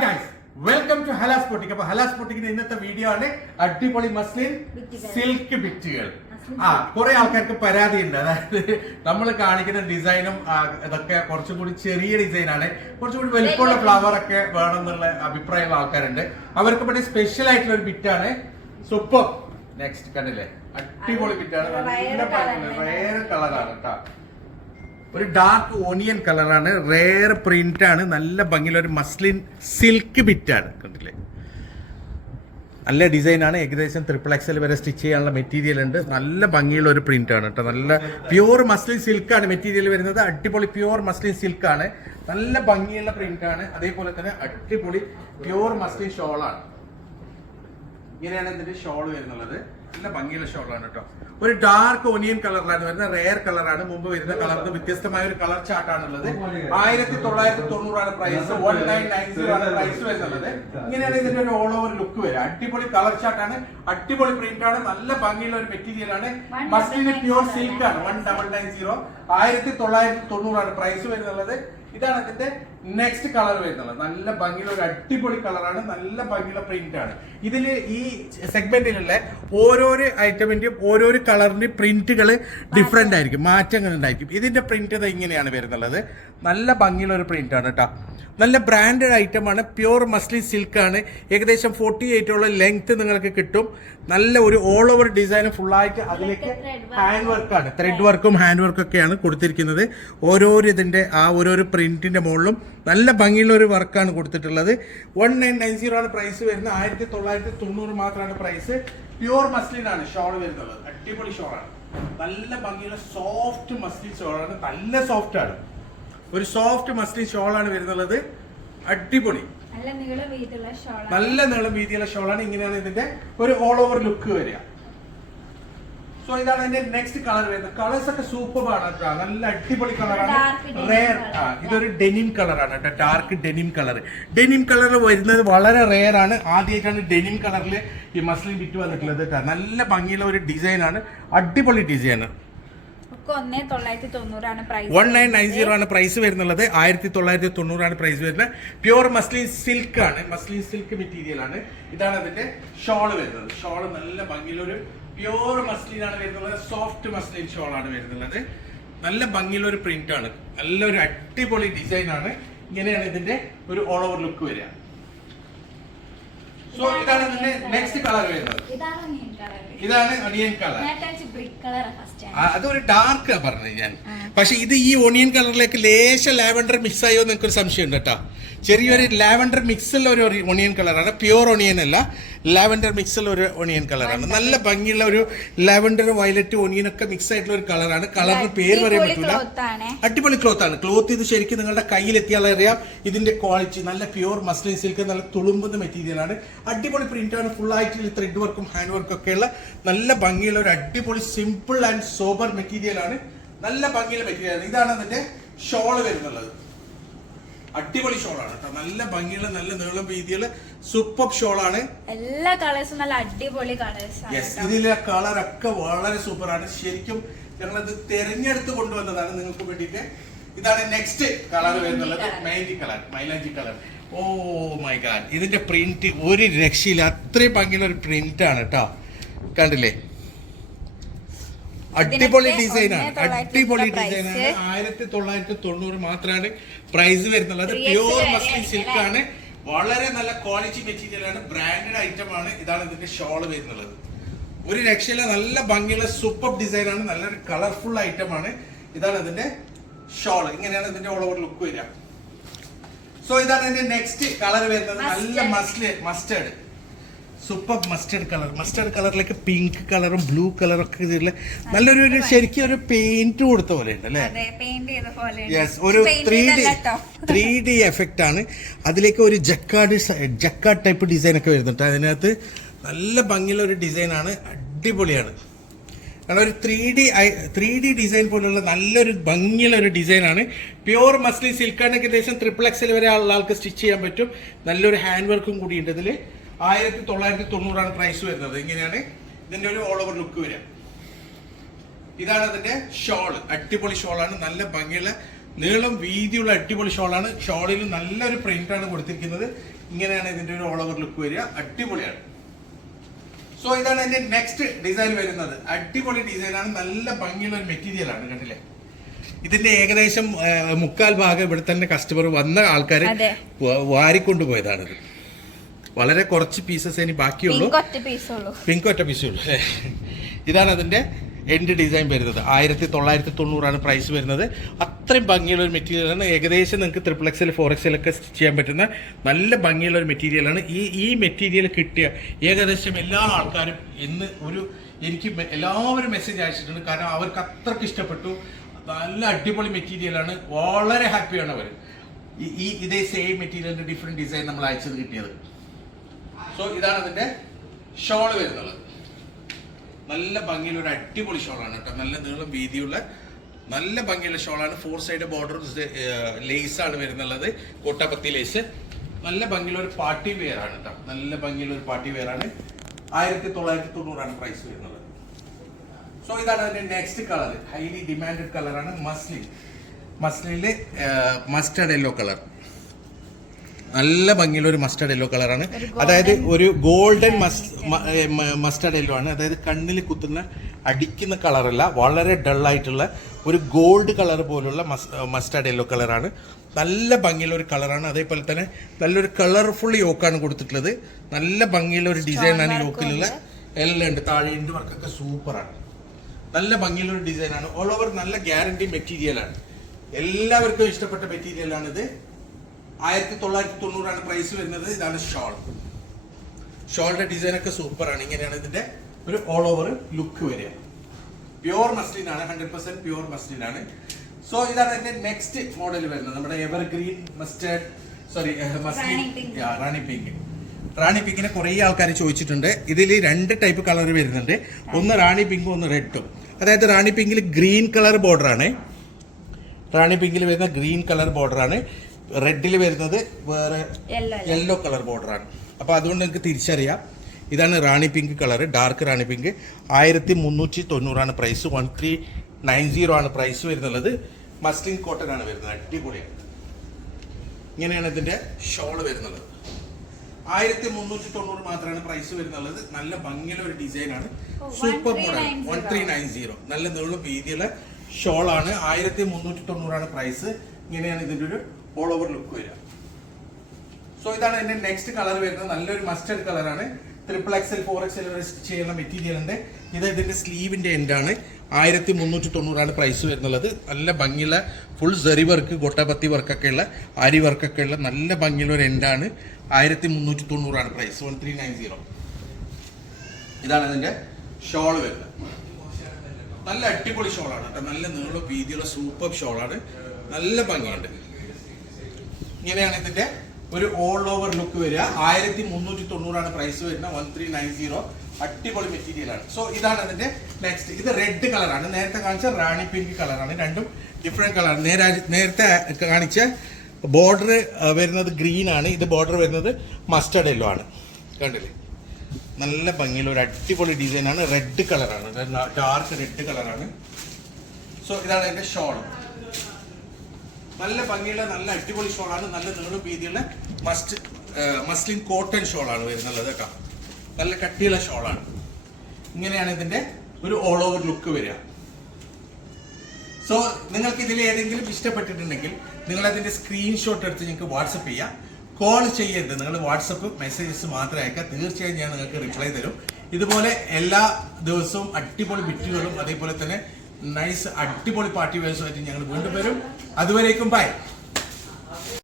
Hi guys, welcome to Halas Pottik. അപ്പൊ ഹലാസ് പൊട്ടിക്കിന്റെ ഇന്നത്തെ video ആണ് അടിപൊളി മസ്ലിൻ സിൽക്ക് ബിറ്റുകൾ. കുറെ ആൾക്കാർക്ക് പരാതി ഉണ്ട്, അതായത് നമ്മൾ കാണിക്കുന്ന ഡിസൈനും ഇതൊക്കെ കുറച്ചും കൂടി ചെറിയ ഡിസൈനാണ്, കുറച്ചും കൂടി വലിപ്പമുള്ള ഫ്ലവർ ഒക്കെ വേണം എന്നുള്ള അഭിപ്രായമുള്ള ആൾക്കാരുണ്ട്. അവർക്ക് വേണ്ടി സ്പെഷ്യൽ ആയിട്ടുള്ള ഒരു ബിറ്റാണ്. സൂപ്പർ. നെക്സ്റ്റ് കണ്ടില്ലേ, അടിപൊളി ബിറ്റാണ്, നല്ല റേർ കളറാണ് കേട്ടോ. ഒരു ഡാർക്ക് ഓണിയൻ കളറാണ്, റേർ പ്രിന്റ് ആണ്, നല്ല ഭംഗിയുള്ള ഒരു മസ്ലിൻ സിൽക്ക് ബിറ്റാണ്. കണ്ടില്ലേ, നല്ല ഡിസൈൻ ആണ്. ഏകദേശം XXL വരെ സ്റ്റിച്ച് ചെയ്യാനുള്ള മെറ്റീരിയൽ ഉണ്ട്. നല്ല ഭംഗിയുള്ള ഒരു പ്രിന്റ് ആണ് കേട്ടോ. നല്ല പ്യൂർ മസ്ലിൻ സിൽക്കാണ് മെറ്റീരിയൽ വരുന്നത്. അടിപൊളി പ്യൂർ മസ്ലിൻ സിൽക്കാണ്, നല്ല ഭംഗിയുള്ള പ്രിന്റ് ആണ്. അതേപോലെ തന്നെ അടിപൊളി പ്യൂർ മസ്ലിൻ ഷോളാണ്. ഇങ്ങനെയാണ് ഇതിന്റെ ഷോൾ വരുന്നത്. നല്ല ഭംഗിയുള്ള ഷോളാണ് കേട്ടോ. ഒരു ഡാർക്ക് ഒനിയൻ കളറിലാണ് വരുന്നത്, റെയർ കളറാണ്. മുമ്പ് വരുന്ന കളറിന് വ്യത്യസ്തമായ ഒരു കളർ ചാർട്ടാണ് ഉള്ളത്. 1990 പ്രൈസ്, 1990 ആണ് പ്രൈസ് വരുന്നത്. ഇങ്ങനെയാണ് ഇതിന്റെ ഒരു ഓൾ ഓവർ ലുക്ക് വരിക. അടിപൊളി കളർ ചാർട്ടാണ്, അടിപൊളി പ്രിന്റ് ആണ്, നല്ല ഭംഗിയുള്ള ഒരു മെറ്റീരിയൽ ആണ്. മസ്ലിൻ പ്യൂർ സിൽക്ക് ആണ്. 1990 1990 ആണ് പ്രൈസ് വരുന്നത്. ഇതാണ് ഇതിന്റെ നെക്സ്റ്റ് കളർ വരുന്നത്. നല്ല ഭംഗിയുള്ള ഒരു അടിപൊളി കളറാണ്, നല്ല ഭംഗിയുള്ള പ്രിന്റ് ആണ്. ഇതില് ഈ സെഗ്മെന്റിലുള്ള ഓരോരോ ഐറ്റമിന്റെയും ഓരോരോ കളറിന്റെയും പ്രിന്റുകൾ ഡിഫറെന്റ് ആയിരിക്കും, മാറ്റങ്ങൾ ഉണ്ടായിരിക്കും. ഇതിന്റെ പ്രിന്റ് ഇങ്ങനെയാണ് വരുന്നത്. നല്ല ഭംഗിയുള്ള ഒരു പ്രിന്റ് ആണ് കേട്ടോ. നല്ല ബ്രാൻഡഡ് ഐറ്റം ആണ്, പ്യൂർ മസ്ലിൻ സിൽക്ക് ആണ്. ഏകദേശം 48 ലെങ്ത് നിങ്ങൾക്ക് കിട്ടും. നല്ല ഒരു ഓൾ ഓവർ ഡിസൈൻ ഫുള്ളായിട്ട് അതിലേക്ക് ഹാൻഡ് വർക്കാണ്, ത്രെഡ് വർക്കും ഹാൻഡ് വർക്കും ഒക്കെയാണ് കൊടുത്തിരിക്കുന്നത്. ഓരോരോ ഇതിന്റെ ആ ഓരോരോ പ്രിന്റിന്റെ മുകളിലും നല്ല ഭംഗിയുള്ള ഒരു വർക്കാണ് കൊടുത്തിട്ടുള്ളത്. 1990 ആണ് പ്രൈസ് വരുന്നത്. 1990 മാത്രമാണ് പ്രൈസ്. പ്യൂർ മസ്ലിൻ ആണ് ഷോൾ വരുന്നത്. അടിപൊളി ഷോളാണ്, നല്ല ഭംഗിയുള്ള സോഫ്റ്റ് മസ്ലിൻ ഷോളാണ്. നല്ല സോഫ്റ്റ് ആണ്, ഒരു സോഫ്റ്റ് മസ്ലിൻ ഷോളാണ് വരുന്നത്. അടിപൊളി, നല്ല നീളം വീതിയുള്ള ഷോളാണ്. ഇങ്ങനെയാണ് ഇതിന്റെ ഒരു ഓൾ ഓവർ ലുക്ക് വരിക. സോ ഇതാണ് ഇതിന്റെ നെക്സ്റ്റ് കളർ വരുന്നത്. കളേഴ്സ് ഒക്കെ സൂപ്പർ ആണ് കേട്ടോ, നല്ല അടിപൊളി കളറാണ്. റെയർ, ഇതൊരു ഡെനിം കളറാണ് കേട്ടോ, dark denim colour. Denim colour വരുന്നത് വളരെ റെയർ ആണ്. ആദ്യമായിട്ടാണ് ഡെനിം കളറിൽ ഈ മസ്ലിൻ ബിറ്റ് വന്നിട്ടുള്ളത് കേട്ടോ. നല്ല ഭംഗിയുള്ള ഒരു ഡിസൈൻ ആണ്, അടിപൊളി ഡിസൈൻ. 1990 ആണ് പ്രൈസ് വരുന്നത്. 1990 ആണ് പ്രൈസ് വരുന്നത്. പ്യൂർ മസ്ലിൻ സിൽക്ക് ആണ്, മസ്ലിൻ സിൽക്ക് മെറ്റീരിയൽ ആണ്. ഇതാണ് അതിന്റെ ഷോൾ വരുന്നത്. ഷോൾ നല്ല ഭംഗിയുള്ള ഒരു പ്യൂർ മസ്ലിൻ ആണ് വരുന്നത്. സോഫ്റ്റ് മസ്ലിൻ ഷോൾ ആണ് വരുന്നത്. നല്ല ഭംഗിയുള്ള ഒരു പ്രിന്റ് ആണ്, നല്ലൊരു അടിപൊളി ഡിസൈൻ ആണ്. ഇങ്ങനെയാണ് ഇതിന്റെ ഒരു ഓൾ ഓവർ ലുക്ക് വരിക. സോ ഇതാണ് ഇതിന്റെ നെക്സ്റ്റ് കളർ വരുന്നത്. ഇതാണ് ഒണിയൻ കളർ. അതൊരു ഡാർക്ക് പറഞ്ഞത് ഞാൻ, പക്ഷെ ഇത് ഈ ഒണിയൻ കളറിലേക്ക് ലേശ ലാവൻഡർ മിക്സ് ആയോ എന്ന് എനിക്കൊരു സംശയം ഉണ്ട് കേട്ടോ. ചെറിയൊരു ലാവൻഡർ മിക്സുള്ള ഒരു ഒണിയൻ കളറാണ്, പ്യൂർ ഒണിയൻ അല്ല, ലാവൻഡർ മിക്സുള്ള ഒരു ഒണിയൻ കളറാണ്. നല്ല ഭംഗിയുള്ള ഒരു ലാവൻഡർ വയലറ്റ് ഒണിയൻ ഒക്കെ മിക്സ് ആയിട്ടുള്ള ഒരു കളറാണ്. കളറിന് പേര് പറയാൻ പറ്റില്ല. അടിപൊളി ക്ലോത്ത് ആണ്. ക്ലോത്ത് ഇത് ശരിക്കും നിങ്ങളുടെ കയ്യിലെത്തിയാൽ അറിയാം ഇതിന്റെ ക്വാളിറ്റി. നല്ല പ്യൂർ മസ്ലിൻ സിൽക്ക്, നല്ല തുളുമ്പുന്ന മെറ്റീരിയൽ ആണ്. അടിപൊളി പ്രിന്റ് ആണ്, ഫുൾ ആയിട്ട് ത്രെഡ് വർക്കും ഹാൻഡ് വർക്കും ഒക്കെയുള്ള നല്ല ഭംഗിയുള്ള ഒരു അടിപൊളി സിമ്പിൾ ആൻഡ് സോബർ മെറ്റീരിയൽ ആണ്. നല്ല ഭംഗിയുള്ള മെറ്റീരിയൽ ആണ്. ഇതാണ് അതിന്റെ ഷോള് വരുന്നുള്ളത്. അടിപൊളി ഷോളാണ് കേട്ടോ, നല്ല ഭംഗിയുള്ള നല്ല നീളം വീതിയുള്ള സൂപ്പർ ഷോളാണ്. എല്ലാ കളേഴ്സും നല്ല അടിപൊളി കളേഴ്സ്. ഇതിലെ കളർ ഒക്കെ വളരെ സൂപ്പർ ആണ്. ശരിക്കും ഞങ്ങളത് തെരഞ്ഞെടുത്ത് കൊണ്ടുവന്നതാണ് നിങ്ങൾക്ക് വേണ്ടിയിട്ട്. ഇതാണ് നെക്സ്റ്റ് കളർ വരുന്നുള്ളത്, മൈലാഞ്ചി കളർ. ഓ മൈ ഗാഡ്, ഇതിന്റെ പ്രിന്റ് ഒരു രക്ഷയില്ല, അത്രയും ഭംഗിയുള്ള ഒരു പ്രിന്റ് ആണ് കേട്ടോ. കണ്ടില്ലേ, അടിപൊളി ഡിസൈൻ ആണ്, അടിപൊളി ഡിസൈൻ ആണ്. 1990 മാത്രമാണ് പ്രൈസ് വരുന്നുള്ളത്. പ്യൂർ മസ്ലിൻ സിൽക്ക് ആണ്, വളരെ നല്ല ക്വാളിറ്റി മെറ്റീരിയൽ ആണ്, ബ്രാൻഡഡ് ഐറ്റം ആണ്. ഇതാണ് ഇതിന്റെ ഷോൾ വരുന്നുള്ളത്. ഒരു രക്ഷയില്ല, നല്ല ഭംഗിയുള്ള സൂപ്പർ ഡിസൈൻ ആണ്, നല്ലൊരു കളർഫുൾ ഐറ്റം ആണ്. ഇതാണ് ഇതിന്റെ ഷോൾ. ഇങ്ങനെയാണ് ഇതിന്റെ ഓൾ ഓവർ ലുക്ക് വരിക. സോ ഇതാണ് ഇതിന്റെ നെക്സ്റ്റ് കളർ വരുന്നത്. നല്ല mustard, super mustard colour. Mustard കളറിലേക്ക് പിങ്ക് കളറും ബ്ലൂ കളറും ഒക്കെ ഇതില് നല്ലൊരു ശരിക്കും ഒരു പെയിന്റ് കൊടുത്ത പോലെ ഉണ്ട് അല്ലേ? യെസ്, ഒരു 3D എഫക്റ്റ് ആണ്. അതിലേക്ക് ഒരു ജക്കാർഡ് ടൈപ്പ് ഡിസൈൻ ഒക്കെ വരുന്നുണ്ട്. അതിനകത്ത് നല്ല ഭംഗിയുള്ള ഒരു ഡിസൈൻ ആണ്, അടിപൊളിയാണ്. കാരണം ഒരു 3D ഡിസൈൻ പോലുള്ള നല്ലൊരു ഭംഗിയുള്ള ഒരു ഡിസൈനാണ്. പ്യൂർ മസ്ലിൻ സിൽക്കാണ്. ഏകദേശം XXL വരെ ഉള്ള ആൾക്ക് സ്റ്റിച്ച് ചെയ്യാൻ പറ്റും. നല്ലൊരു ഹാൻഡ് വർക്കും കൂടിയുണ്ട് ഇതിൽ. 1990 പ്രൈസ് വരുന്നത്. ഇങ്ങനെയാണ് ഇതിന്റെ ഒരു ഓൾ ഓവർ ലുക്ക് വരിക. ഇതാണ് അതിന്റെ ഷോൾ. അടിപൊളി ഷോളാണ്, നല്ല ഭംഗിയുള്ള നീളം വീതിയുള്ള അടിപൊളി ഷോളാണ്. ഷോളിൽ നല്ലൊരു പ്രിന്റ് ആണ് കൊടുത്തിരിക്കുന്നത്. ഇങ്ങനെയാണ് ഇതിന്റെ ഒരു ഓൾ ഓവർ ലുക്ക് വരിക. അടിപൊളിയാണ്. സോ ഇതാണ് എന്റെ നെക്സ്റ്റ് ഡിസൈൻ വരുന്നത്. അടിപൊളി ഡിസൈനാണ്. നല്ല ഭംഗിയുള്ള ഒരു മെറ്റീരിയൽ ആണ്. കണ്ടില്ലേ, ഇതിന്റെ ഏകദേശം മുക്കാൽ ഭാഗം ഇവിടെ തന്നെ കസ്റ്റമർ വന്ന ആൾക്കാർ വാരിക്കൊണ്ടുപോയതാണിത്. വളരെ കുറച്ച് പീസസ് ഇനി ബാക്കിയുള്ളൂ. പിങ്ക് ഒറ്റ പീസുള്ളൂ. ഇതാണ് അതിന്റെ എൻഡ് ഡിസൈൻ വരുന്നത്. 1990 പ്രൈസ് വരുന്നത്. അത്രയും ഭംഗിയുള്ള ഒരു മെറ്റീരിയലാണ്. ഏകദേശം നിങ്ങൾക്ക് XXL 4XL ഒക്കെ സ്റ്റിച്ച് ചെയ്യാൻ പറ്റുന്ന നല്ല ഭംഗിയുള്ള ഒരു മെറ്റീരിയലാണ്. ഈ മെറ്റീരിയൽ കിട്ടിയ ഏകദേശം എല്ലാ ആൾക്കാരും ഇന്ന് എനിക്ക് എല്ലാവരും മെസ്സേജ് അയച്ചിട്ടുണ്ട്. കാരണം അവർക്ക് അത്രയ്ക്ക് ഇഷ്ടപ്പെട്ടു. നല്ല അടിപൊളി മെറ്റീരിയലാണ്. വളരെ ഹാപ്പിയാണ് അവർ. ഇതേ സെയിം മെറ്റീരിയലിന്റെ ഡിഫറെന്റ് ഡിസൈൻ നമ്മൾ അയച്ചത് കിട്ടിയത്. സോ ഇതാണ് അതിന്റെ ഷോൾ വരുന്നത്. നല്ല ഭംഗിയുള്ള ഒരു അടിപൊളി ഷോളാണ് കേട്ടോ. നല്ല നീളം വീതിയുള്ള നല്ല ഭംഗിയുള്ള ഷോളാണ്. 4 സൈഡ് ബോർഡർ ലേസ് ആണ് വരുന്നുള്ളത്. കോട്ടാപത്തി ലേസ്. നല്ല ഭംഗിയുള്ള ഒരു പാർട്ടി വെയർ ആണ് കേട്ടോ. നല്ല ഭംഗിയുള്ള ഒരു പാർട്ടി വെയർ ആണ്. 1990 പ്രൈസ് വരുന്നത്. സോ ഇതാണ് അതിന്റെ നെക്സ്റ്റ് കളർ. ഹൈലി ഡിമാൻഡഡ് കളറാണ് മസ്ലിനില് മസ്റ്റർഡ് യെല്ലോ കളർ. നല്ല ഭംഗിയുള്ള ഒരു മസ്റ്റർഡ് യെല്ലോ കളറാണ്. അതായത് ഒരു ഗോൾഡൻ മസ്റ്റർഡ് യെല്ലോ ആണ്. അതായത് കണ്ണിൽ കുത്തുന്ന അടിക്കുന്ന കളറല്ല, വളരെ ഡള്ളായിട്ടുള്ള ഒരു ഗോൾഡ് കളർ പോലുള്ള മസ്റ്റർഡ് യെല്ലോ കളറാണ്. നല്ല ഭംഗിയുള്ള ഒരു കളറാണ്. അതേപോലെ തന്നെ നല്ലൊരു കളർഫുൾ യോക്കാണ് കൊടുത്തിട്ടുള്ളത്. നല്ല ഭംഗിയുള്ള ഒരു ഡിസൈനാണ് യോക്കിലുള്ള. എല്ലാം ഉണ്ട്. താഴെയുണ്ട്. വർക്കൊക്കെ സൂപ്പറാണ്. നല്ല ഭംഗിയുള്ള ഒരു ഡിസൈനാണ്. ഓൾ ഓവർ നല്ല ഗ്യാരണ്ടി മെറ്റീരിയലാണ്. എല്ലാവർക്കും ഇഷ്ടപ്പെട്ട മെറ്റീരിയലാണിത്. 1990 പ്രൈസ് വരുന്നത്. ഇതാണ് ഷോളിന്റെ ഡിസൈൻ ഒക്കെ സൂപ്പറാണ്. ഇങ്ങനെയാണ് ഇതിന്റെ ഒരു ഓൾ ഓവർ ലുക്ക് വരിക. പ്യുവർ മസ്ലിൻ ആണ്. 100% പ്യുവർ മസ്ലിൻ ആണ്. സോ ഇതാണ് ഇതിന്റെ നെക്സ്റ്റ് മോഡൽ വരുന്നത്. നമ്മുടെ എവർഗ്രീൻ റാണി പിങ്കിനെ കുറെ ആൾക്കാർ ചോദിച്ചിട്ടുണ്ട്. ഇതിൽ 2 ടൈപ്പ് കളർ വരുന്നുണ്ട്. ഒന്ന് റാണി പിങ്കും ഒന്ന് റെഡും. അതായത് റാണി പിങ്കിൽ ഗ്രീൻ കളർ ബോർഡർ ആണ്. റാണി പിങ്കിൽ വരുന്ന ഗ്രീൻ കളർ ബോർഡർ ആണ്. റെഡിൽ വരുന്നത് വേറെ യെല്ലോ കളർ ബോർഡർ ആണ്. അപ്പോൾ അതുകൊണ്ട് നിങ്ങൾക്ക് തിരിച്ചറിയാം. ഇതാണ് റാണി പിങ്ക് കളർ. ഡാർക്ക് റാണി പിങ്ക്. 1390 പ്രൈസ്. 1390 ആണ് പ്രൈസ് വരുന്നുള്ളത്. മസ്ലിൻ കോട്ടൺ ആണ് വരുന്നത്. അടിപൊളിയാണ്. ഇങ്ങനെയാണ് ഇതിന്റെ ഷോള് വരുന്നത്. 1390 മാത്രമാണ് പ്രൈസ് വരുന്നുള്ളത്. നല്ല ഭംഗിയുള്ള ഒരു ഡിസൈൻ ആണ്. Super model. 1390. നല്ല നീളം വീതിയുള്ള ഷോളാണ്. 1390 പ്രൈസ്. ഇങ്ങനെയാണ് ഇതിന്റെ ഒരു ഓൾ ഓവർ ലുക്ക് വരിക. സോ ഇതാണ് എന്റെ നെക്സ്റ്റ് കളർ വരുന്നത്. നല്ലൊരു മസ്റ്റർഡ് കളറാണ്. XXL 4XL സ്റ്റിച്ച് ചെയ്യുന്ന മെറ്റീരിയലിന്റെ ഇത് ഇതിന്റെ സ്ലീവിന്റെ എൻഡാണ്. 1390 പ്രൈസ് വരുന്നുള്ളത്. നല്ല ഭംഗിയുള്ള ഫുൾ സെറി വർക്ക്, ഗോട്ടാപത്തി വർക്കൊക്കെ ഉള്ള, ആരി വർക്കൊക്കെ ഉള്ള നല്ല ഭംഗിയുള്ള ഒരു എൻഡാണ്. 1390 പ്രൈസ്. 1390. ഇതാണ് ഇതിന്റെ ഷോൾ വരുന്നത്. നല്ല അടിപൊളി ഷോളാണ് കേട്ടോ. നല്ല നീളം വീതിയുള്ള സൂപ്പർ ഷോളാണ്. നല്ല ഭംഗിയുണ്ട്. ഇങ്ങനെയാണ് ഇതിന്റെ ഒരു ഓൾ ഓവർ ലുക്ക് വരിക. 1390 പ്രൈസ് വരുന്ന. 1390. അടിപൊളി മെറ്റീരിയലാണ്. സോ ഇതാണ് അതിന്റെ നെക്സ്റ്റ്. ഇത് റെഡ് കളറാണ്. നേരത്തെ കാണിച്ച റാണി പിങ്ക് കളറാണ്. രണ്ടും ഡിഫറെന്റ് കളറാണ്. നേരത്തെ കാണിച്ച ബോർഡർ വരുന്നത് ഗ്രീൻ ആണ്. ഇത് ബോർഡർ വരുന്നത് മസ്റ്റർഡ് യെല്ലോ ആണ്. കണ്ടില്ലേ, നല്ല ഭംഗിയുള്ള ഒരു അടിപൊളി ഡിസൈനാണ്. റെഡ് കളറാണ്. ഡാർക്ക് റെഡ് കളറാണ്. സോ ഇതാണ് അതിന്റെ ഷോൾ. നല്ല ഭംഗിയുള്ള നല്ല അടിപൊളി ഷോളാണ്. നല്ല നീളം വീതിയുള്ള മസ്ലിൻ കോട്ടൺ ഷോളാണ് വരുന്നത് കേട്ടോ. നല്ല കട്ടിയുള്ള ഷോളാണ്. ഇങ്ങനെയാണ് ഇതിന്റെ ഒരു ഓൾ ഓവർ ലുക്ക് വരിക. സോ നിങ്ങൾക്ക് ഇതിൽ ഏതെങ്കിലും ഇഷ്ടപ്പെട്ടിട്ടുണ്ടെങ്കിൽ നിങ്ങൾ അതിന്റെ സ്ക്രീൻഷോട്ട് എടുത്ത് നിങ്ങൾക്ക് വാട്സപ്പ് ചെയ്യാം. കോൾ ചെയ്യരുത്. നിങ്ങൾ വാട്സപ്പ് മെസ്സേജസ് മാത്രം അയക്കുക. തീർച്ചയായും ഞാൻ നിങ്ങൾക്ക് റിപ്ലൈ തരും. ഇതുപോലെ എല്ലാ ദിവസവും അടിപൊളി ബിറ്റുകളും അതേപോലെ തന്നെ നൈസ് അടിപൊളി പാർട്ടി വെയർസുമായിട്ട് ഞങ്ങൾ വീണ്ടും വരും. അതുവരേക്കും ബൈ.